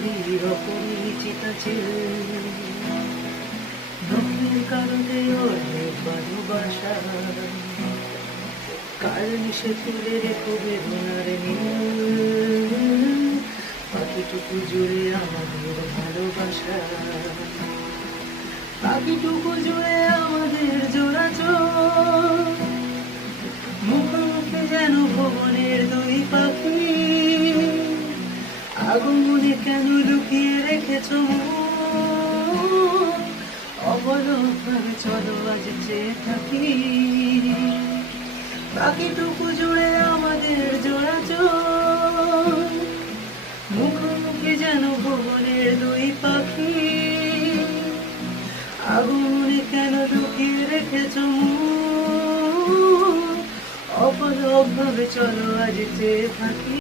শরীর অপরিচিত ছিল, দুঃখের কারণে অনেক ভালোবাসা, কাল মিশে তুলে রেখো বেদনার নীল, বাকিটুকু জুড়ে আমাদের ভালোবাসা, বাকিটুকু জুড়ে আমাদের জোড়া চোখ, মুখোমুখি যেন ভবনের দুই পাখি, আগমনে কেন লুকিয়ে রেখেছ মুখ, অবলম্বনে চলো আজ চেয়ে থাকি, বাকিটুকু জুড়ে আমাদের জোড়া চোখ, মুখোমুখি যেন ভবনের দুই পাখি, আগমনে কেন লুকিয়ে রেখেছ মুখ, অপলক ভাবে চলো আজ চেয়ে থাকি।